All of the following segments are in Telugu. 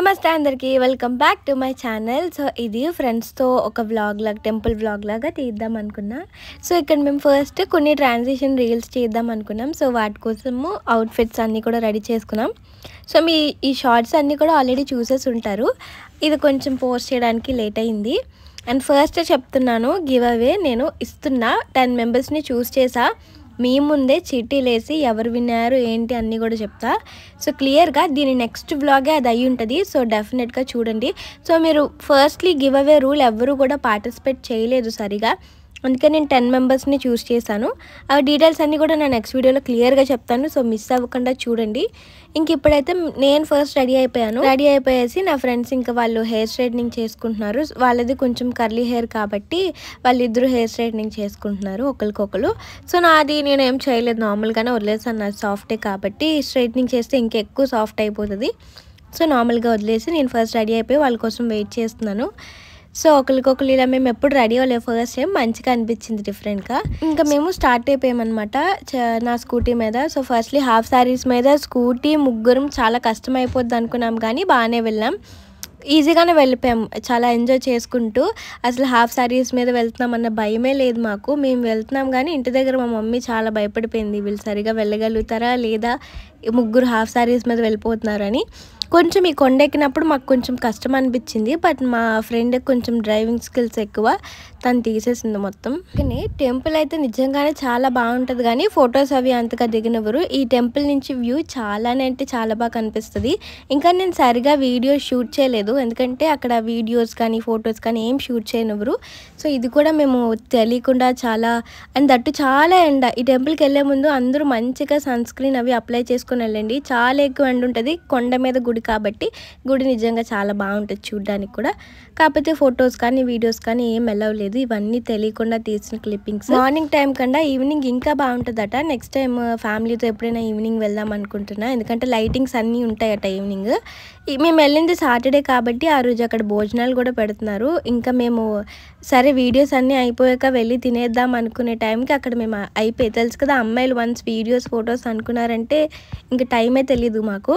నమస్తే అందరికీ welcome back to my channel. So ఇది ఫ్రెండ్స్తో ఒక వ్లాగ్ లాగా టెంపుల్ వ్లాగ్ లాగా తీద్దాం అనుకున్నా. సో ఇక్కడ మేము ఫస్ట్ కొన్ని ట్రాన్సిషన్ రీల్స్ చేద్దాం అనుకున్నాం. సో వాటి కోసము అవుట్ఫిట్స్ అన్నీ కూడా రెడీ చేసుకున్నాం. సో ఈ షార్ట్స్ అన్నీ కూడా ఆల్రెడీ చూసేసి ఉంటారు. ఇది కొంచెం పోస్ట్ చేయడానికి లేట్ అయింది. అండ్ ఫస్ట్ చెప్తున్నాను, గివ్ అవే నేను ఇస్తున్నా. 10 మెంబర్స్ని చూస్ చేసా. మీ ముందే చీటీలేసి ఎవరు విన్నారు ఏంటి అన్నీ కూడా చెప్తా. సో క్లియర్గా దీని నెక్స్ట్ వ్లాగే అది అయ్యి ఉంటుంది. సో డెఫినెట్గా చూడండి. సో మీరు ఫస్ట్లీ గివ్ అవే రూల్ ఎవరు కూడా పార్టిసిపేట్ చేయలేదు సరిగా, అందుకే నేను 10 మెంబర్స్ని చూస్ చేశాను. ఆ డీటెయిల్స్ అన్నీ కూడా నేను నెక్స్ట్ వీడియోలో క్లియర్గా చెప్తాను. సో మిస్ అవ్వకుండా చూడండి. ఇంక ఇప్పుడైతే నేను ఫస్ట్ రెడీ అయిపోయేసి నా ఫ్రెండ్స్ ఇంకా వాళ్ళు హెయిర్ స్ట్రైట్నింగ్ చేసుకుంటున్నారు. వాళ్ళది కొంచెం కర్లీ హెయిర్ కాబట్టి వాళ్ళిద్దరూ హెయిర్ స్ట్రైట్నింగ్ చేసుకుంటున్నారు ఒకరికొకరు. సో నాది నేను ఏం చేయలేదు, నార్మల్గానే వదిలేసాను. నాది సాఫ్టే కాబట్టి స్ట్రైట్నింగ్ చేస్తే ఇంకెక్కువ సాఫ్ట్ అయిపోతుంది. సో నార్మల్గా వదిలేసి నేను ఫస్ట్ రెడీ అయిపోయి వాళ్ళ కోసం వెయిట్ చేస్తున్నాను. సో ఒకరికొకరు ఇలా మేము ఎప్పుడు రెడీ అవ్వలేదు. ఫస్ట్ టైం మంచిగా అనిపించింది డిఫరెంట్గా. ఇంకా మేము స్టార్ట్ అయిపోయామన్నమాట నా స్కూటీ మీద. సో ఫస్ట్లీ హాఫ్ శారీస్ మీద స్కూటీ ముగ్గురం చాలా కష్టం అయిపోద్ది అనుకున్నాం, కానీ బాగానే వెళ్ళాం, ఈజీగానే వెళ్ళిపోయాం చాలా ఎంజాయ్ చేసుకుంటూ. అసలు హాఫ్ శారీస్ మీద వెళ్తున్నాం అన్న భయమే లేదు మాకు. మేము వెళ్తున్నాం కానీ ఇంటి దగ్గర మా మమ్మీ చాలా భయపడిపోయింది, వీళ్ళు సరిగా వెళ్ళగలుగుతారా లేదా, ముగ్గురు హాఫ్ శారీస్ మీద వెళ్ళిపోతున్నారని. కొంచెం ఈ కొండ ఎక్కినప్పుడు మాకు కొంచెం కష్టం అనిపించింది, బట్ మా ఫ్రెండ్ కొంచెం డ్రైవింగ్ స్కిల్స్ ఎక్కువ, తను తీసేసింది మొత్తం. కానీ టెంపుల్ అయితే నిజంగానే చాలా బాగుంటుంది, కానీ ఫొటోస్ అవి అంతగా దిగినవరు. ఈ టెంపుల్ నుంచి వ్యూ చాలానే అంటే చాలా బాగా కనిపిస్తుంది. ఇంకా నేను సరిగా వీడియో షూట్ చేయలేదు, ఎందుకంటే అక్కడ వీడియోస్ కానీ ఫొటోస్ కానీ ఏం షూట్ చేయనివ్వరు. సో ఇది కూడా మేము తెలియకుండా చాలా, అండ్ దట్టు చాలా ఎండ. ఈ టెంపుల్కి వెళ్ళే ముందు అందరూ మంచిగా సన్ స్క్రీన్ అవి అప్లై చేసుకుని వెళ్ళండి, చాలా ఎక్కువ ఎండ ఉంటుంది. కొండ మీద గుడి కాబట్టి గుడి నిజంగా చాలా బాగుంటుంది చూడడానికి కూడా. కాకపోతే ఫొటోస్ కానీ వీడియోస్ కానీ ఏం అలౌ లేదు. ఇవన్నీ తెలియకుండా తీసిన క్లిప్పింగ్స్. మార్నింగ్ టైం కన్నా ఈవినింగ్ ఇంకా బాగుంటుందట. నెక్స్ట్ టైం ఫ్యామిలీతో ఎప్పుడైనా ఈవినింగ్ వెళ్దాం అనుకుంటున్నా, ఎందుకంటే లైటింగ్స్ అన్నీ ఉంటాయట ఈవినింగ్. మేము వెళ్ళింది సాటర్డే కాబట్టి ఆ రోజు అక్కడ భోజనాలు కూడా పెడుతున్నారు. ఇంకా మేము సరే వీడియోస్ అన్నీ అయిపోయాక వెళ్ళి తినేద్దాం అనుకునే టైంకి అక్కడ మేము అయిపోయి, తెలుసు కదా అమ్మాయిలు వన్స్ వీడియోస్ ఫొటోస్ అనుకున్నారంటే ఇంకా టైమే తెలీదు మాకు.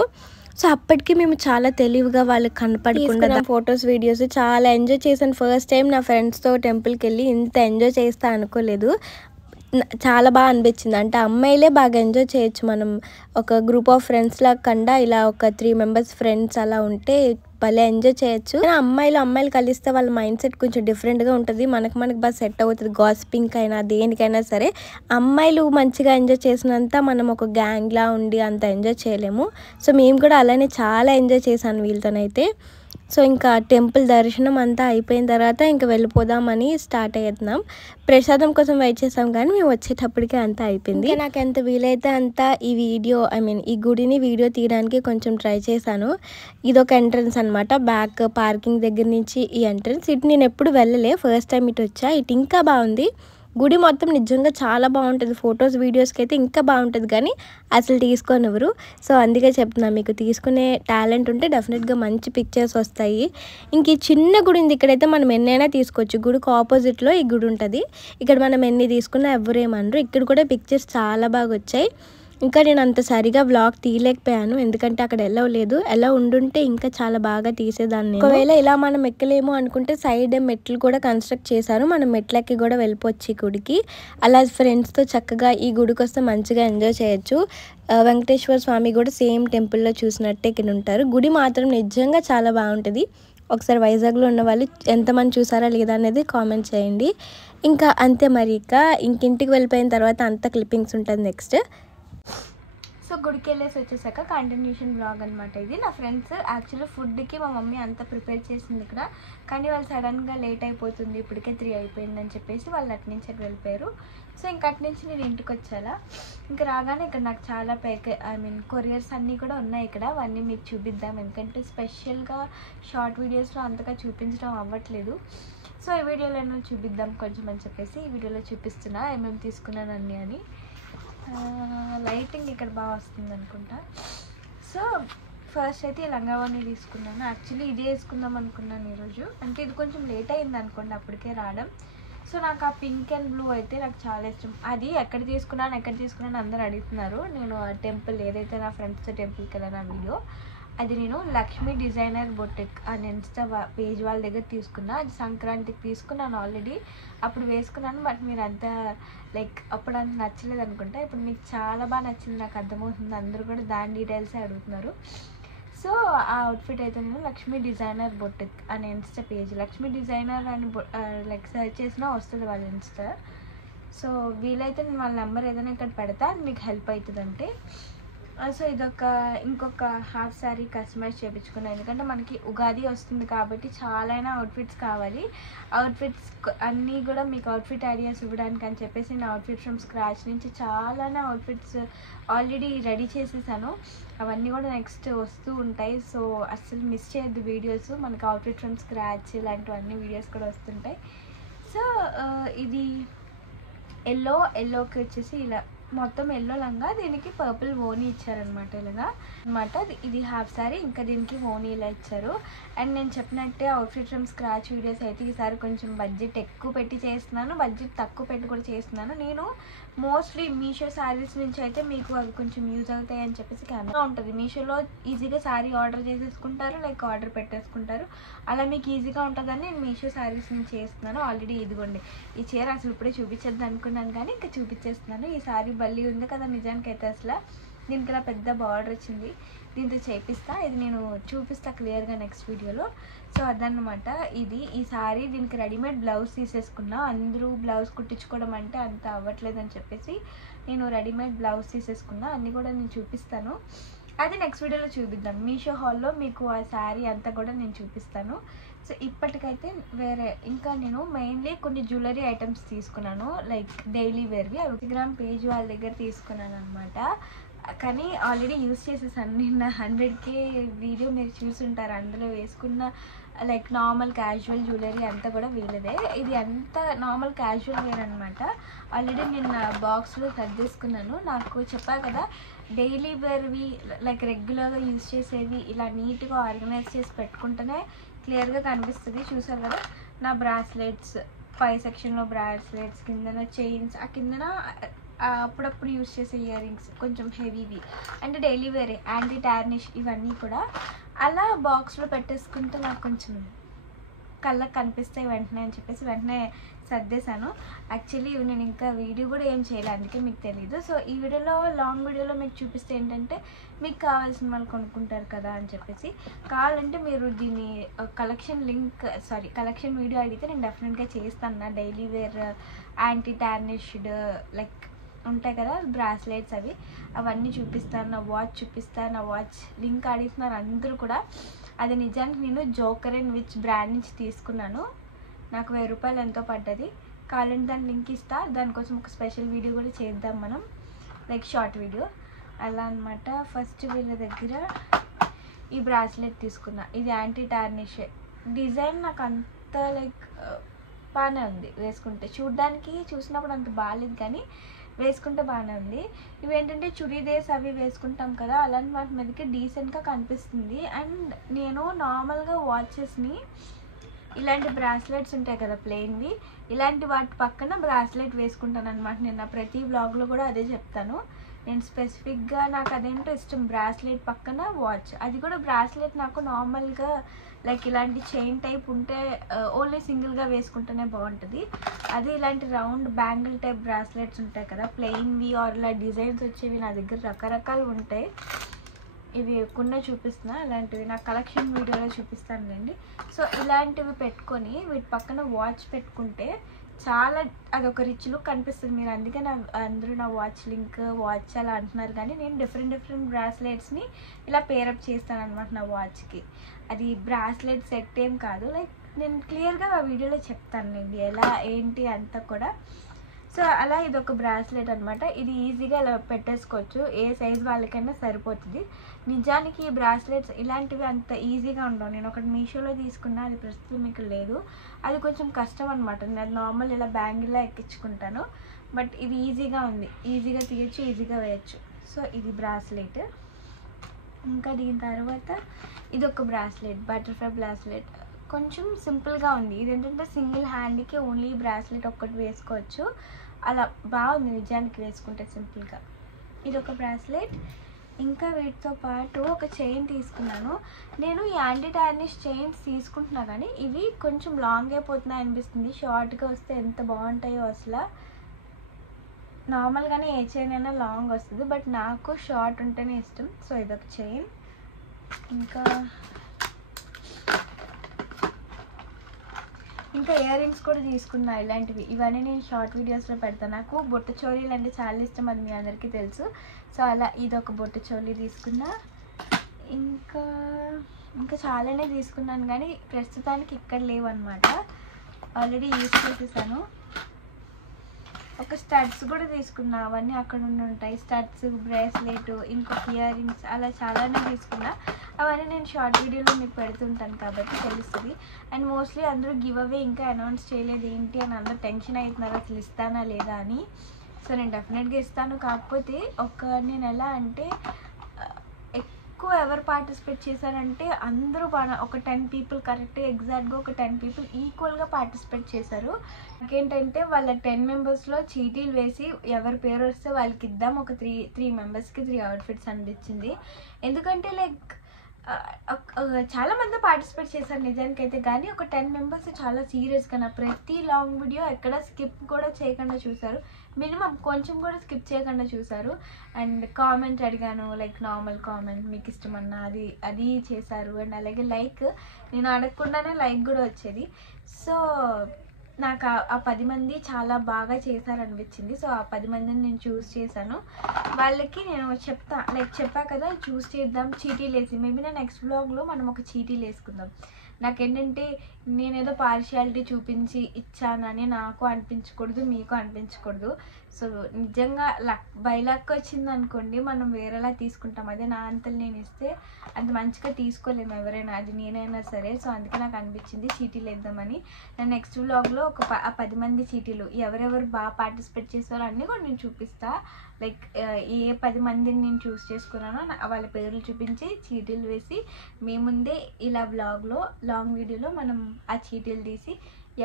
సో అప్పటికి మేము చాలా తెలివిగా వాళ్ళకి కనపడకుండా ఫొటోస్ వీడియోస్ చాలా ఎంజాయ్ చేశాను. ఫస్ట్ టైం నా ఫ్రెండ్స్తో టెంపుల్కి వెళ్ళి ఇంత ఎంజాయ్ చేస్తా అనుకోలేదు. చాలా బాగా అనిపించింది. అంటే అమ్మాయిలే బాగా ఎంజాయ్ చేయొచ్చు, మనం ఒక గ్రూప్ ఆఫ్ ఫ్రెండ్స్ లాగా కన్నా ఇలా ఒక 3 మెంబర్స్ ఫ్రెండ్స్ అలా ఉంటే భలే ఎంజాయ్ చేయొచ్చు. అమ్మాయిలు కలిస్తే వాళ్ళ మైండ్ సెట్ కొంచెం డిఫరెంట్గా ఉంటుంది, మనకు బాగా సెట్ అవుతుంది. గాసిపింగ్ అయినా దేనికైనా సరే అమ్మాయిలు మంచిగా ఎంజాయ్ చేసినంత మనం ఒక గ్యాంగ్లా ఉండి అంత ఎంజాయ్ చేయలేము. సో మేము కూడా అలానే చాలా ఎంజాయ్ చేశాను వీళ్ళతోనైతే. సో ఇంకా టెంపుల్ దర్శనం అంతా అయిపోయిన తర్వాత ఇంకా వెళ్ళిపోదామని స్టార్ట్ అయ్యేద్దాం. ప్రసాదం కోసం వెయిట్ చేసాం, కానీ మేము వచ్చేటప్పటికే అంతా అయిపోయింది. నాకు ఎంత వీలైతే అంత ఈ వీడియో ఈ గుడిని వీడియో తీయడానికి కొంచెం ట్రై చేశాను. ఇదొక ఎంట్రన్స్ అనమాట, బ్యాక్ పార్కింగ్ దగ్గర నుంచి ఈ ఎంట్రన్స్. ఇటు నేను ఎప్పుడు వెళ్ళలే, ఫస్ట్ టైం ఇటు వచ్చా. ఇటు ఇంకా బాగుంది గుడి మొత్తం, నిజంగా చాలా బాగుంటుంది. ఫొటోస్ వీడియోస్కి అయితే ఇంకా బాగుంటుంది, కానీ అసలు తీసుకోనివ్వరు. సో అందుకే చెప్తున్నాను, మీకు తీసుకునే టాలెంట్ ఉంటే డెఫినెట్గా మంచి పిక్చర్స్ వస్తాయి. ఇంక ఈ చిన్న గుడి ఉంది, ఇక్కడైతే మనం ఎన్నైనా తీసుకోవచ్చు. గుడికి ఆపోజిట్లో ఈ గుడి ఉంటుంది, ఇక్కడ మనం ఎన్ని తీసుకున్నా ఎవరేమనరు. ఇక్కడ కూడా పిక్చర్స్ చాలా బాగా వచ్చాయి. ఇంకా నేను అంత సరిగా వ్లాగ్ తీయలేకపోయాను, ఎందుకంటే అక్కడ ఎలా లేదు. ఎలా ఉండుంటే ఇంకా చాలా బాగా తీసేదాన్ని. ఒకవేళ ఇలా మనం ఎక్కలేము అనుకుంటే సైడ్ మెట్లు కూడా కన్స్ట్రక్ట్ చేశారు, మనం మెట్లకి కూడా వెళ్ళిపోవచ్చు ఈ గుడికి. అలా ఫ్రెండ్స్తో చక్కగా ఈ గుడికి వస్తే మంచిగా ఎంజాయ్ చేయొచ్చు. వెంకటేశ్వర స్వామి కూడా సేమ్ టెంపుల్లో చూసినట్టే ఇక్కడ ఉంటారు. గుడి మాత్రం నిజంగా చాలా బాగుంటుంది. ఒకసారి వైజాగ్లో ఉన్న వాళ్ళు ఎంతమంది చూసారా లేదా అనేది కామెంట్ చేయండి. ఇంకా అంతే మరి, ఇంటికి వెళ్ళిపోయిన తర్వాత అంత క్లిప్పింగ్స్ ఉంటుంది నెక్స్ట్. సో గుడికి వెళ్ళేసి వచ్చేసాక కంటిన్యూషన్ బ్లాగ్ అనమాట ఇది. నా ఫ్రెండ్స్ యాక్చువల్లీ ఫుడ్కి మా మమ్మీ అంతా ప్రిపేర్ చేసింది ఇక్కడ, కానీ వాళ్ళు సడన్గా లేట్ అయిపోతుంది, ఇప్పటికే 3 అయిపోయిందని చెప్పేసి వాళ్ళు అటు నుంచి అటు వెళ్ళిపోయారు. సో ఇంకా అటు నుంచి నేను ఇంటికి వచ్చాలా. ఇంకా రాగానే ఇక్కడ నాకు చాలా కొరియర్స్ అన్నీ కూడా ఉన్నాయి ఇక్కడ, అవన్నీ మీకు చూపిద్దాం. ఎందుకంటే స్పెషల్గా షార్ట్ వీడియోస్లో అంతగా చూపించడం అవ్వట్లేదు. సో ఈ వీడియోలో చూపిద్దాం కొంచెం అని చెప్పేసి ఈ వీడియోలో చూపిస్తున్నా ఏమేమి తీసుకున్నాను అన్నీ అని. లైటింగ్ ఇక్కడ బాగా వస్తుంది అనుకుంటా. సో ఫస్ట్ అయితే లంగావాణి తీసుకున్నాను. యాక్చువల్లీ ఇదే వేసుకుందాం అనుకున్నాను ఈరోజు, అంటే ఇది కొంచెం లేట్ అయింది అనుకోండి అప్పటికే రావడం. సో నాకు ఆ పింక్ అండ్ బ్లూ అయితే నాకు చాలా ఇష్టం. అది ఎక్కడ తీసుకున్నాను అందరూ అడుగుతున్నారు. నేను ఆ టెంపుల్ ఏదైతే నా ఫ్రెండ్స్తో టెంపుల్కి వెళ్ళాను ఆ వీడియో, అది నేను లక్ష్మీ డిజైనర్ బొటిక్ అని ఇన్స్టా పేజ్ వాళ్ళ దగ్గర తీసుకున్నా. అది సంక్రాంతికి తీసుకున్నాను ఆల్రెడీ. అప్పుడు వేసుకున్నాను, బట్ మీరు అంతా లైక్ అప్పుడు అంత నచ్చలేదు అనుకుంటా. ఇప్పుడు మీకు చాలా బాగా నచ్చింది, నాకు అర్థమవుతుంది. అందరూ కూడా దాని డీటెయిల్సే అడుగుతున్నారు. సో ఆ అవుట్ఫిట్ అయితే నేను లక్ష్మీ డిజైనర్ బొటిక్ అనే ఇన్స్టా పేజ్, లక్ష్మీ డిజైనర్ అని లైక్ సెర్చ్ చేసినా వస్తుంది వాళ్ళ ఇన్స్టా. సో వీలైతే నేను వాళ్ళ నెంబర్ ఏదైనా ఇక్కడ పెడతా, అది మీకు హెల్ప్ అవుతుందంటే. సో ఇంకొక హాఫ్ శారీ కస్టమైజ్ చేయించుకున్నాను, ఎందుకంటే మనకి ఉగాది వస్తుంది కాబట్టి చాలా అవుట్ఫిట్స్ కావాలి. అవుట్ఫిట్స్ అన్నీ కూడా మీకు అవుట్ఫిట్ ఐడియాస్ ఇవ్వడానికి అని చెప్పేసి నేను అవుట్ఫిట్ ఫ్రమ్ స్క్రాచ్ నుంచి చాలా అవుట్ఫిట్స్ ఆల్రెడీ రెడీ చేసేసాను. అవన్నీ కూడా నెక్స్ట్ వస్తూ ఉంటాయి. సో అస్సలు మిస్ చేయొద్దు వీడియోస్. మనకి అవుట్ఫిట్ ఫ్రమ్ స్క్రాచ్ ఇలాంటివన్నీ వీడియోస్ కూడా వస్తుంటాయి. సో ఇది ఎల్లోకి వచ్చేసి ఇలా మొత్తం ఎల్లో లంగా, దీనికి పర్పుల్ ఓనీ ఇచ్చారనమాట. ఇలాగా అనమాట. ఇది హాఫ్ సారీ, ఇంకా దీనికి ఓనీ ఇలా ఇచ్చారు. అండ్ నేను చెప్పినట్టే అవుట్ఫిట్ ఫ్రమ్ స్క్రాచ్ వీడియోస్ అయితే ఈసారి కొంచెం బడ్జెట్ ఎక్కువ పెట్టి చేస్తున్నాను, బడ్జెట్ తక్కువ పెట్టి కూడా చేస్తున్నాను. నేను మోస్ట్లీ మీషో శారీస్ నుంచి అయితే మీకు అవి కొంచెం యూజ్ అవుతాయి అని చెప్పేసి కెమెరా ఉంటుంది. మీషోలో ఈజీగా శారీ ఆర్డర్ చేసేసుకుంటారు, లైక్ ఆర్డర్ పెట్టేసుకుంటారు. అలా మీకు ఈజీగా ఉంటుందని నేను మీషో శారీస్ నుంచి చేస్తున్నాను. ఆల్రెడీ ఇదిగోండి, ఈ చీర అసలు ఇప్పుడే చూపించద్దు అనుకున్నాను కానీ ఇంకా చూపించేస్తున్నాను. ఈ శారీ బల్లి ఉంది కదా, నిజానికి అయితే అసలు దీనికి ఇలా పెద్ద బార్డర్ వచ్చింది. దీంతో చేపిస్తా, ఇది నేను చూపిస్తా క్లియర్గా నెక్స్ట్ వీడియోలో. సో అదన్నమాట ఈ సారీ. దీనికి రెడీమేడ్ బ్లౌజ్ తీసేసుకున్నా. అందరూ బ్లౌజ్ కుట్టించుకోవడం అంటే అంత అవ్వట్లేదు అని చెప్పేసి నేను రెడీమేడ్ బ్లౌజ్ తీసేసుకున్నా. అన్నీ కూడా నేను చూపిస్తాను, అది నెక్స్ట్ వీడియోలో చూపిద్దాం. మీషో హాల్లో మీకు ఆ శారీ అంతా కూడా నేను చూపిస్తాను. సో ఇప్పటికైతే వేరే ఇంకా నేను మెయిన్లీ కొన్ని జ్యువెలరీ ఐటమ్స్ తీసుకున్నాను, లైక్ డైలీ వేర్వి. అవి ఇన్స్టాగ్రామ్ పేజ్ వాళ్ళ దగ్గర తీసుకున్నాను అనమాట. కానీ ఆల్రెడీ యూజ్ చేసేసాను. నిన్న 100K వీడియో మీరు చూసుంటారు. అందులో వేసుకున్న లైక్ నార్మల్ క్యాజువల్ జ్యువెలరీ అంతా కూడా వీళ్ళదే. ఇది అంతా నార్మల్ క్యాజువల్ వేర్ అనమాట. ఆల్రెడీ నేను బాక్స్లో సర్దేసుకున్నాను. నాకు చెప్పా కదా, డైలీ వేర్వి లైక్ రెగ్యులర్గా యూజ్ చేసేవి ఇలా నీట్గా ఆర్గనైజ్ చేసి పెట్టుకుంటేనే క్లియర్గా కనిపిస్తుంది. చూసారు కదా, నా బ్రాస్లెట్స్ పై సెక్షన్లో బ్రాస్లెట్స్, కిందన చైన్స్, ఆ కిందన అప్పుడప్పుడు యూజ్ చేసే ఇయర్ రింగ్స్ కొంచెం హెవీవి అంటే డైలీ వేరే, యాంటీ టార్నిష్, ఇవన్నీ కూడా అలా బాక్స్లో పెట్టేసుకుంటే నాకు కొంచెం కళ్ళకి కనిపిస్తాయి వెంటనే అని చెప్పేసి వెంటనే సర్దేశాను. యాక్చువల్లీ నేను ఇంకా వీడియో కూడా ఏం చేయలేదు, అందుకే మీకు తెలీదు. సో ఈ వీడియోలో లాంగ్ వీడియోలో మీకు చూపిస్తే ఏంటంటే మీకు కావాల్సిన వాళ్ళు కొనుక్కుంటారు కదా అని చెప్పేసి. కావాలంటే మీరు దీన్ని కలెక్షన్ వీడియో అడిగితే నేను డెఫినెట్గా చేస్తాను. నా daily wear anti tarnished like ఉంటాయి కదా బ్రాస్లెట్స్, అవన్నీ చూపిస్తాను. నా వాచ్ చూపిస్తాను. నా వాచ్ లింక్ అడుగుతున్నారు అందరూ కూడా. అది నిజానికి నేను జోకర్ అండ్ విచ్ బ్రాండ్ నుంచి తీసుకున్నాను. నాకు 1000 రూపాయలు ఎంతో పడ్డది. కావాలంటే దాని లింక్ ఇస్తా. దానికోసం ఒక స్పెషల్ వీడియో కూడా చేద్దాం మనం, లైక్ షార్ట్ వీడియో అలా అనమాట. ఫస్ట్ వీళ్ళ దగ్గర ఈ బ్రాస్లెట్ తీసుకున్నా. ఇది యాంటీ టార్నిష్ డిజైన్. నాకు అంత లైక్ బాగానే ఉంది వేసుకుంటే. చూసినప్పుడు అంత బాగాలేదు కానీ వేసుకుంటే బాగానే ఉంది. ఇవేంటంటే చుడీదేస్ అవి వేసుకుంటాం కదా, అలాంటి వాటి మీదకి డీసెంట్గా కనిపిస్తుంది. అండ్ నేను నార్మల్గా వాచెస్ని ఇలాంటి బ్రాస్లెట్స్ ఉంటాయి కదా ప్లెయిన్వి, ఇలాంటి వాటి పక్కన బ్రాస్లెట్ వేసుకుంటాను అనమాట. నేను ప్రతి వ్లాగ్లో కూడా అదే చెప్తాను. నేను స్పెసిఫిక్గా నాకు అదేంటో ఇష్టం, బ్రాస్లెట్ పక్కన వాచ్. అది కూడా బ్రాస్లెట్ నాకు నార్మల్గా లైక్ ఇలాంటి చైన్ టైప్ ఉంటే ఓన్లీ సింగిల్గా వేసుకుంటేనే బాగుంటుంది. అది ఇలాంటి రౌండ్ బ్యాంగిల్ టైప్ బ్రాస్లెట్స్ ఉంటాయి కదా ప్లెయిన్వి ఆర్ ఇలా డిజైన్స్ వచ్చేవి నా దగ్గర రకరకాలు ఉంటాయి. ఇవి కొన్ని చూపిస్తున్నా, ఇలాంటివి నా కలెక్షన్ వీడియోలో చూపిస్తానులేండి. సో ఇలాంటివి పెట్టుకొని వీటి పక్కన వాచ్ పెట్టుకుంటే చాలా అదొక రిచ్ లుక్ కనిపిస్తుంది. మీరు అందుకే అందరూ నా వాచ్ లింక్ వాచ్ అలా అంటున్నారు, కానీ నేను డిఫరెంట్ బ్రాస్లెట్స్ని ఇలా పేరప్ చేస్తాను అనమాట నా వాచ్కి. అది బ్రాస్లెట్ సెట్ ఏం కాదు, లైక్ నేను క్లియర్గా ఆ వీడియోలో చెప్తానులేండి ఎలా ఏంటి అంతా కూడా. సో అలా ఇదొక బ్రాస్లెట్ అనమాట. ఇది ఈజీగా ఇలా పెట్టేసుకోవచ్చు, ఏ సైజ్ వాళ్ళకైనా సరిపోతుంది. నిజానికి ఈ బ్రాస్లెట్స్ ఇలాంటివి అంత ఈజీగా ఉండవు. నేను ఒకటి మీషోలో తీసుకున్నా, అది ప్రస్తుతం మీకు లేదు. అది కొంచెం కష్టం అనమాట. నేను నార్మల్ ఇలా బ్యాంగిల్లా ఎక్కించుకుంటాను, బట్ ఇది ఈజీగా ఉంది, ఈజీగా తీయచ్చు, ఈజీగా వేయచ్చు. సో ఇది బ్రాస్లెట్. ఇంకా దీని తర్వాత ఇది ఒక బ్రాస్లెట్, బటర్ఫ్లై బ్రాస్లెట్. కొంచెం సింపుల్గా ఉంది. ఇది ఏంటంటే సింగిల్ హ్యాండ్కి ఓన్లీ బ్రాస్లెట్ ఒక్కటి వేసుకోవచ్చు. అలా బాగుంది నిజానికి వేసుకుంటే సింపుల్గా. ఇది ఒక బ్రాస్లెట్. ఇంకా వీటితో పాటు ఒక చైన్ తీసుకున్నాను. నేను ఈ యాంటీ టార్నిష్ చైన్స్ తీసుకుంటున్నా కానీ ఇవి కొంచెం లాంగ్ అయిపోతున్నాయి అనిపిస్తుంది. షార్ట్గా వస్తే ఎంత బాగుంటాయో అసలు. నార్మల్గానే ఏ చైన్ అయినా లాంగ్ వస్తుంది, బట్ నాకు షార్ట్ ఉంటేనే ఇష్టం. సో ఇదొక చైన్. ఇంకా ఇయర్ రింగ్స్ కూడా తీసుకున్నా ఇలాంటివి. ఇవన్నీ నేను షార్ట్ వీడియోస్లో పెడతాను. నాకు బొట్టు చోలీలు అంటే చాలా ఇష్టం, అది మీ అందరికీ తెలుసు. సో అలా ఇదొక బొట్టు చోలీ తీసుకున్నా. ఇంకా చాలానే తీసుకున్నాను కానీ ప్రస్తుతానికి ఇక్కడ లేవన్నమాట, ఆల్రెడీ యూజ్ చేసేసాను. ఒక స్టడ్స్ కూడా తీసుకున్నా, అవన్నీ అక్కడ ఉంటాయి. స్టడ్స్, బ్రేస్లెట్, ఇంకొక ఇయర్ రింగ్స్, అలా చాలానే తీసుకున్నా. అవన్నీ నేను షార్ట్ వీడియోలో మీకు పెడుతుంటాను కాబట్టి తెలుస్తుంది. అండ్ మోస్ట్లీ అందరూ గివ్ అవే ఇంకా అనౌన్స్ చేయలేదు ఏంటి అని అందరూ టెన్షన్ అవుతున్నారు, అసలు ఇస్తానా లేదా అని. సో నేను డెఫినెట్గా ఇస్తాను. కాకపోతే నేను ఎలా అంటే ఎక్కువ ఎవరు పార్టిసిపేట్ చేశారంటే అందరూ ఒక 10 పీపుల్ కరెక్ట్గా ఎగ్జాక్ట్గా ఒక 10 పీపుల్ ఈక్వల్గా పార్టిసిపేట్ చేశారు. నాకేంటంటే వాళ్ళ 10 మెంబర్స్లో చీటీలు వేసి ఎవరి పేరు వస్తే వాళ్ళకి ఇద్దాం, ఒక 3 మెంబర్స్కి 3 అవుట్ఫిట్స్ అనిపించింది. ఎందుకంటే చాలా మంది పార్టిసిపేట్ చేశారు నిజానికైతే, కానీ ఒక 10 మెంబర్స్ చాలా సీరియస్గా నా ప్రతి లాంగ్ వీడియో ఎక్కడ స్కిప్ కూడా చేయకుండా చూశారు. మినిమం కొంచెం కూడా స్కిప్ చేయకుండా చూశారు. అండ్ కామెంట్ అడిగాను, నార్మల్ కామెంట్ మీకు ఇష్టమన్నా అది చేశారు. అండ్ అలాగే నేను అడగకుండానే లైక్ కూడా వచ్చేది. సో నాకు ఆ 10 మంది చాలా బాగా చేశారనిపించింది. సో ఆ 10 మందిని నేను చూస్ చేశాను. వాళ్ళకి నేను చెప్పా కదా చూస్ చేద్దాం చీటీలు వేసి. మేబీ నా నెక్స్ట్ బ్లాగ్లో మనం ఒక చీటీలు వేసుకుందాం. నాకేంటంటే నేనేదో పార్షియాలిటీ చూపించి ఇచ్చానని నాకు అనిపించకూడదు, మీకు అనిపించకూడదు. సో నిజంగా బై లక్ వచ్చింది అనుకోండి, మనం వేరేలా తీసుకుంటాం. అదే నా అంతలు నేను ఇస్తే అంత మంచిగా తీసుకోలేము ఎవరైనా, అది నేనైనా సరే. సో అందుకే నాకు అనిపించింది చీటీలు వేద్దామని. నేను నెక్స్ట్ వ్లాగ్లో ఆ 10 మంది చీటీలు ఎవరెవరు బాగా పార్టిసిపేట్ చేస్తారో అన్నీ కూడా నేను చూపిస్తా. ఏ 10 మందిని నేను చూస్ చేసుకున్నానో వాళ్ళ పేర్లు చూపించి చీటీలు వేసి మీ ముందే ఇలా వ్లాగ్లో లాంగ్ వీడియోలో మనం ఆ చీటీలు తీసి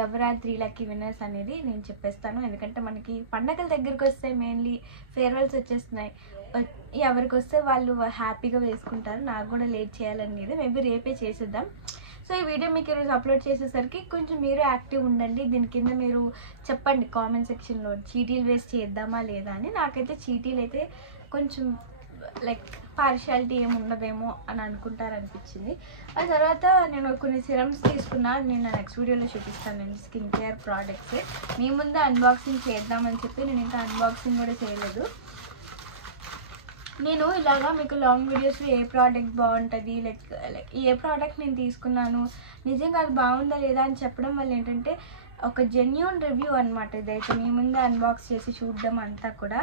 ఎవరు ఆ 3 లక్కీ విన్నర్స్ అనేది నేను చెప్పేస్తాను. ఎందుకంటే మనకి పండగల దగ్గరికి వస్తే మెయిన్లీ ఫేర్వెల్స్ వచ్చేస్తున్నాయి. ఎవరికి వస్తే వాళ్ళు హ్యాపీగా వేసుకుంటారు. నాకు కూడా లేట్ చేయాలని లేదు, మేబీ రేపే చేసేద్దాం. సో ఈ వీడియో మీకు ఈరోజు అప్లోడ్ చేసేసరికి కొంచెం మీరు యాక్టివ్ ఉండండి. దీని కింద మీరు చెప్పండి కామెంట్ సెక్షన్లో చీటీలు వేసి చేద్దామా లేదా అని. నాకైతే చీటీలు అయితే కొంచెం పార్షియాలిటీ ఏమి ఉండదేమో అని అనుకుంటారనిపించింది. ఆ తర్వాత నేను కొన్ని సిరమ్స్ తీసుకున్నా, నేను నెక్స్ట్ వీడియోలో చూపిస్తాను. నేను స్కిన్ కేర్ ప్రోడక్ట్స్ మీ ముందే అన్బాక్సింగ్ చేద్దామని చెప్పి నేను ఇంకా అన్బాక్సింగ్ కూడా చేయలేదు. నేను ఇలాగా మీకు లాంగ్ వీడియోస్లో ఏ ప్రోడక్ట్ బాగుంటుంది, ఏ ప్రోడక్ట్ నేను తీసుకున్నాను నిజంగా అది బాగుందా లేదా అని చెప్పడం వల్ల ఏంటంటే ఒక జెన్యూన్ రివ్యూ అనమాట. ఇదైతే మీ ముందే అన్బాక్స్ చేసి చూడడం అంతా కూడా,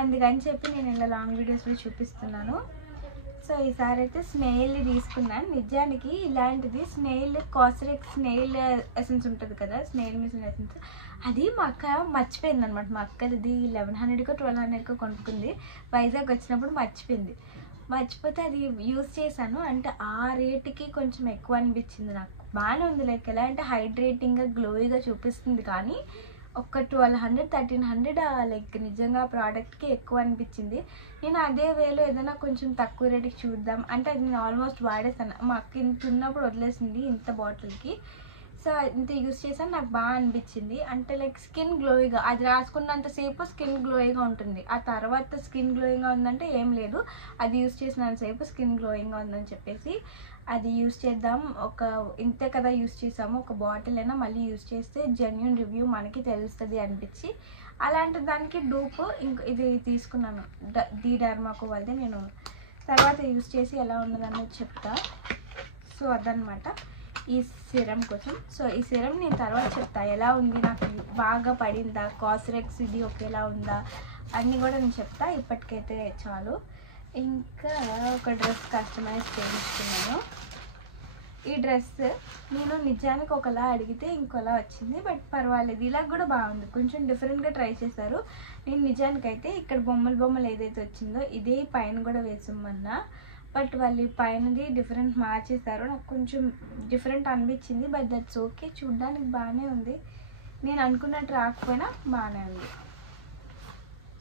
అందుకని చెప్పి నేను ఇలా లాంగ్ వీడియోస్లో చూపిస్తున్నాను. సో ఈసారి అయితే స్నేయిల్ తీసుకున్నాను. నిజానికి ఇలాంటిది కాస్రెక్స్ స్నేయిల్ ఎసెన్స్ ఉంటుంది కదా, స్నేయిల్ మిషన్ ఎసెన్స్, అది మా అక్క మర్చిపోయింది అనమాట. మా అక్కది 1100కో 1200కో కొనుక్కుంది. వైజాగ్ వచ్చినప్పుడు మర్చిపోతే అది యూజ్ చేశాను. అంటే ఆ రేటుకి కొంచెం ఎక్కువ అనిపించింది నాకు. బాగానే ఉంది, ఎలా అంటే హైడ్రేటింగ్గా గ్లోయిగా చూపిస్తుంది, కానీ ఒక 1200 1300 నిజంగా ప్రోడక్ట్కి ఎక్కువ అనిపించింది. నేను అదే వేలో ఏదైనా కొంచెం తక్కువ రేటుకి చూద్దాం అంటే అది నేను ఆల్మోస్ట్ వాడేసాను. మా అక్క ఇంత ఉన్నప్పుడు వదిలేసింది ఇంత బాటిల్కి. సో ఇంత యూజ్ చేశాను, నాకు బాగా అనిపించింది. అంటే స్కిన్ గ్లోయిగా, అది రాసుకున్నంతసేపు స్కిన్ గ్లోయిగా ఉంటుంది. ఆ తర్వాత స్కిన్ గ్లోయింగ్గా ఉందంటే ఏం లేదు, అది యూజ్ చేసినంతసేపు స్కిన్ గ్లోయింగ్గా ఉందని చెప్పేసి అది యూజ్ చేద్దాం. ఇంతే కదా యూజ్ చేసాము, ఒక బాటిల్ అయినా మళ్ళీ యూజ్ చేస్తే జెన్యూన్ రివ్యూ మనకి తెలుస్తుంది అనిపించి అలాంటి దానికి డూప్ ఇది తీసుకున్నాను. ది డర్మాకో వాళ్ళది. నేను తర్వాత యూజ్ చేసి ఎలా ఉన్నదన్నది చెప్తా. సో అదనమాట ఈ సిరం కోసం. సో ఈ సిరం నేను తర్వాత చెప్తా ఎలా ఉంది, నాకు బాగా పడిందా, కాస్రెక్స్ ఇది ఒకేలా ఉందా అన్నీ కూడా నేను చెప్తా. ఇప్పటికైతే చాలు. ఇంకా ఒక డ్రెస్ కస్టమైజ్ చేయించుకున్నాను. ఈ డ్రెస్ నేను నిజానికి ఒకలా అడిగితే ఇంకోలా వచ్చింది, బట్ పర్వాలేదు, ఇలా కూడా బాగుంది. కొంచెం డిఫరెంట్గా ట్రై చేశారు. నేను నిజానికైతే ఇక్కడ బొమ్మలు ఏదైతే వచ్చిందో ఇదే పైన కూడా వేసమ్మన్నా, బట్ వాళ్ళు పైనది డిఫరెంట్ మార్చేశారు. నాకు కొంచెం డిఫరెంట్ అనిపించింది, బట్ దట్స్ ఓకే. చూడ్డానికి బాగానే ఉంది, నేను అనుకున్నట్టు రాకపోయినా బాగానే ఉంది.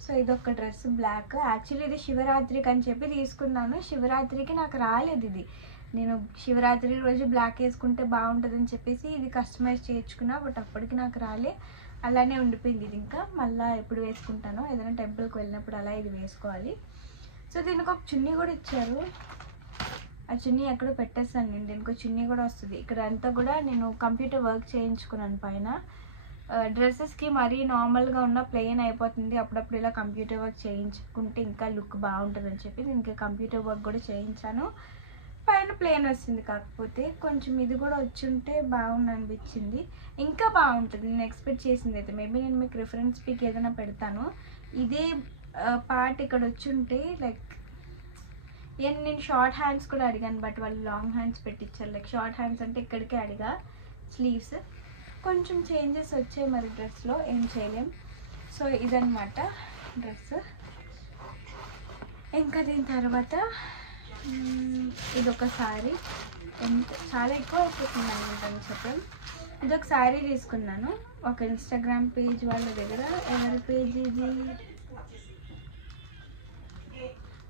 సో ఇదొక డ్రెస్ బ్లాక్. యాక్చువల్లీ ఇది శివరాత్రికి అని చెప్పి తీసుకున్నాను. శివరాత్రికి నాకు రాలేదు ఇది. నేను శివరాత్రి రోజు బ్లాక్ వేసుకుంటే బాగుంటుందని చెప్పేసి ఇది కస్టమైజ్ చేయించుకున్నా. బట్ అప్పటికి నాకు రాలే, అలానే ఉండిపోయింది. ఇది ఇంకా మళ్ళీ ఎప్పుడు వేసుకుంటానో, ఏదైనా టెంపుల్కి వెళ్ళినప్పుడు అలా ఇది వేసుకోవాలి. సో దీనికి ఒక చున్నీ కూడా ఇచ్చారు. ఆ చున్నీ ఎక్కడో పెట్టేస్తాను నేను. దీనికి ఒక చున్నీ కూడా వస్తుంది. ఇక్కడ అంతా కూడా నేను కంప్యూటర్ వర్క్ చేయించుకున్నాను పైన. డ్రెస్సెస్కి మరీ నార్మల్గా ఉన్న ప్లెయిన్ అయిపోతుంది. అప్పుడప్పుడు ఇలా కంప్యూటర్ వర్క్ చేయించుకుంటే ఇంకా లుక్ బాగుంటుంది అని చెప్పి దీనికి కంప్యూటర్ వర్క్ కూడా చేయించాను. పైన ప్లెయిన్ వస్తుంది. కాకపోతే కొంచెం ఇది కూడా వచ్చి ఉంటే బాగుంది అనిపించింది. ఇంకా బాగుంటుంది నేను ఎక్స్పెక్ట్ చేసింది అయితే. మేబీ నేను మీకు రిఫరెన్స్ పిక్ ఏదైనా పెడతాను. ఇదే పార్ట్ ఇక్కడ వచ్చి ఉంటే లైక్ నేను షార్ట్ హ్యాండ్స్ కూడా అడిగాను, బట్ వాళ్ళు లాంగ్ హ్యాండ్స్ పెట్టించారు. లైక్ షార్ట్ హ్యాండ్స్ అంటే ఇక్కడికే అడిగా. స్లీవ్స్ కొంచెం చేంజెస్ వచ్చాయి మరి డ్రెస్లో, ఏం చేయలేం. సో ఇదన్నమాట డ్రెస్. ఇంకా దీని తర్వాత ఇదొక శారీ. చాలా ఎక్కువ అయిపోతుంది అనుకుంటాను చెప్పడం. ఇదొక శారీ తీసుకున్నాను ఒక ఇన్స్టాగ్రామ్ పేజ్ వాళ్ళ దగ్గర. ఎవరి పేజ్ ఇది?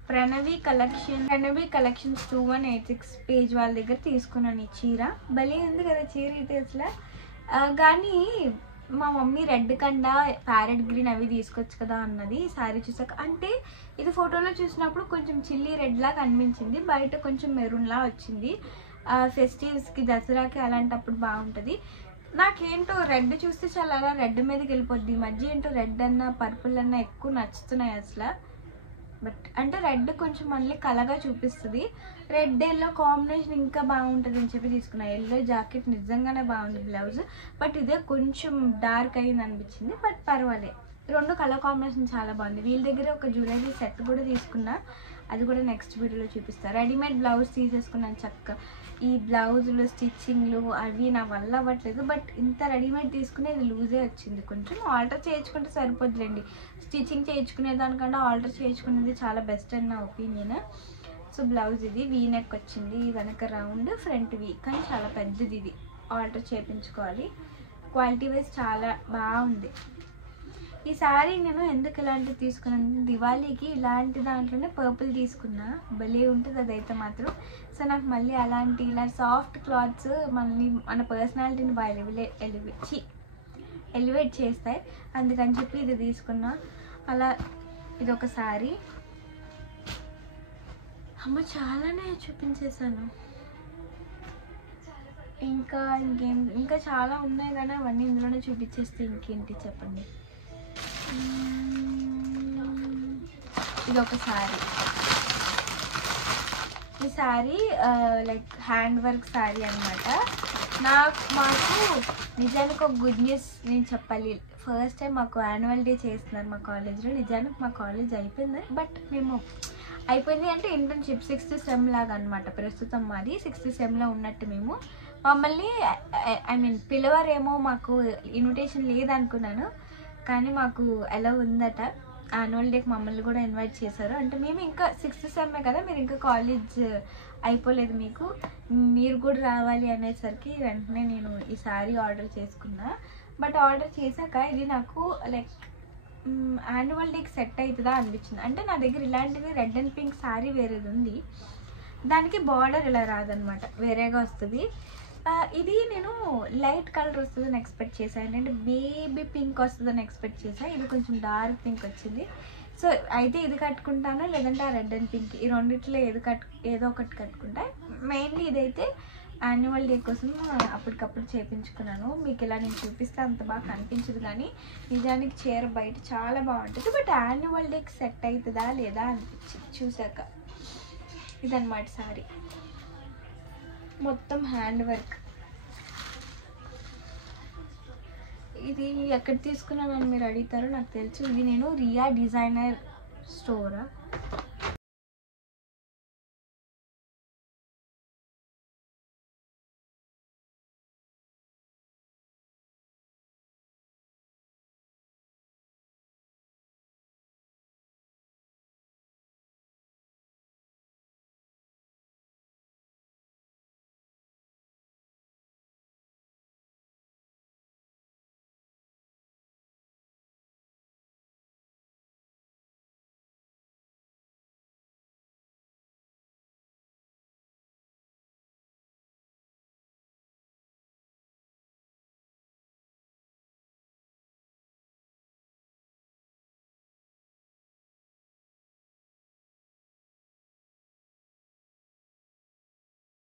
ప్రణవి కలెక్షన్స్ 2186 పేజ్ వాళ్ళ దగ్గర తీసుకున్నాను. ఈ చీర భలే ఉంది కదా చీర అయితే అసలు. కానీ మా మమ్మీ రెడ్ కండా ప్యారెట్ గ్రీన్ అవి తీసుకొచ్చు కదా అన్నది శారీ చూసాక. అంటే ఇది ఫోటోలో చూసినప్పుడు కొంచెం చిల్లీ రెడ్ లాగా అనిపించింది, బయట కొంచెం మెరూన్లా వచ్చింది. ఫెస్టివ్స్కి దసరాకి అలాంటప్పుడు బాగుంటుంది. నాకేంటో రెడ్ చూస్తే చాలా అలా రెడ్ మీదకి వెళ్ళిపోద్ది. ఈ మధ్య ఏంటో రెడ్ అన్న పర్పుల్ అన్న ఎక్కువ నచ్చుతున్నాయి అసలు. బట్ అంటే రెడ్ కొంచెం మళ్ళీ కలగా చూపిస్తుంది. రెడ్ ఎల్లో కాంబినేషన్ ఇంకా బాగుంటుంది అని చెప్పి తీసుకున్నా. ఎల్లో జాకెట్ నిజంగానే బాగుంది బ్లౌజ్. బట్ ఇదే కొంచెం డార్క్ అయింది అనిపించింది, బట్ పర్వాలేదు. రెండు కలర్ కాంబినేషన్ చాలా బాగుంది. వీళ్ళ దగ్గర ఒక జ్యువెలరీ సెట్ కూడా తీసుకున్నా, అది కూడా నెక్స్ట్ వీడియోలో చూపిస్తాను. రెడీమేడ్ బ్లౌజ్ తీసేసుకున్నాను చక్క. ఈ బ్లౌజులు స్టిచ్చింగ్లు అవి నా వల్ల అవ్వట్లేదు. బట్ ఇంత రెడీమేడ్ తీసుకునే ఇది లూజే వచ్చింది. కొంచెం ఆల్టర్ చేయించుకుంటే సరిపోద్దులేండి. స్టిచ్చింగ్ చేయించుకునే దానికంటే ఆల్టర్ చేయించుకునేది చాలా బెస్ట్ అని నా ఒపీనియన్. సో బ్లౌజ్ ఇది వీ నెక్ వచ్చింది, వెనక రౌండ్, ఫ్రంట్ వీ, కానీ చాలా పెద్దది. ఇది ఆల్టర్ చేయించుకోవాలి. క్వాలిటీ వైజ్ చాలా బాగుంది. ఈ శారీ నేను ఎందుకు ఇలాంటివి తీసుకున్నాను, దివాళీకి ఇలాంటి దాంట్లోనే పర్పుల్ తీసుకున్నా. భలే ఉంటుంది అదైతే మాత్రం. సో నాకు మళ్ళీ అలాంటి ఇలా సాఫ్ట్ క్లాత్స్ మళ్ళీ మన పర్సనాలిటీని బాగా ఎలివేట్ చేస్తాయి. అందుకని చెప్పి ఇది తీసుకున్నా. అలా ఇదొక శారీ. అమ్మ చాలానే చూపించేసాను. ఇంకా చాలా ఉన్నాయి కానీ అవన్నీ ఇందులోనే చూపించేస్తే ఇంకేంటి చెప్పండి. ఇదొక శారీ. ఈ sari like hand work sari అనమాట. మాకు నిజానికి ఒక గుడ్ న్యూస్ నేను చెప్పాలి. ఫస్ట్ టైం మాకు యాన్యువల్ డే చేస్తున్నారు మా కాలేజ్లో. నిజానికి మా కాలేజ్ అయిపోయింది, బట్ మేము అయిపోయింది అంటే ఇంటర్న్షిప్ 6th సెమ్ లాగా అనమాట. ప్రస్తుతం మాది 6th సెమ్లో ఉన్నట్టు మేము. మమ్మల్ని పిలవరేమో, మాకు ఇన్విటేషన్ లేదనుకున్నాను, కానీ మాకు ఎలా ఉందట. యాన్యువల్ డేకి మమ్మల్ని కూడా ఇన్వైట్ చేశారు. అంటే మేము ఇంకా 6th సెమ్మే కదా, మీరు ఇంకా కాలేజ్ అయిపోలేదు, మీరు కూడా రావాలి అనేసరికి వెంటనే నేను ఈ శారీ ఆర్డర్ చేసుకున్నా. బట్ ఆర్డర్ చేశాక ఇది నాకు లైక్ యాన్యువల్ డేకి సెట్ అవుతుందా అనిపించింది. అంటే నా దగ్గర ఇలాంటిది రెడ్ అండ్ పింక్ శారీ వేరేది ఉంది, దానికి బార్డర్ ఇలా రాదనమాట, వేరేగా వస్తుంది. ఇది నేను లైట్ కలర్ వస్తుందని ఎక్స్పెక్ట్ చేశాను, అంటే బేబీ పింక్ వస్తుందని ఎక్స్పెక్ట్ చేశాను. ఇది కొంచెం డార్క్ పింక్ వచ్చింది. సో అయితే ఇది కట్టుకుంటాను, లేదంటే ఆ రెడ్ అండ్ పింక్, ఈ రెండిట్లో ఏదో ఒకటి కట్టుకుంటా. మెయిన్లీ ఇదైతే యాన్యువల్ డే కోసం అప్పటికప్పుడు చేయించుకున్నాను. మీకు ఇలా నేను చూపిస్తే అంత బాగా కనిపించదు, కానీ నిజానికి చీర బయట చాలా బాగుంటుంది. బట్ యాన్యువల్ డేకి సెట్ అవుతుందా లేదా అనిపించింది చూసాక. ఇదన్నమాట శారీ, మొత్తం హ్యాండ్ వర్క్. ఇది ఎక్కడ తీసుకున్నానని మీరు అడుగుతారో నాకు తెలుసు. ఇది నేను రియా డిజైనర్ స్టోరా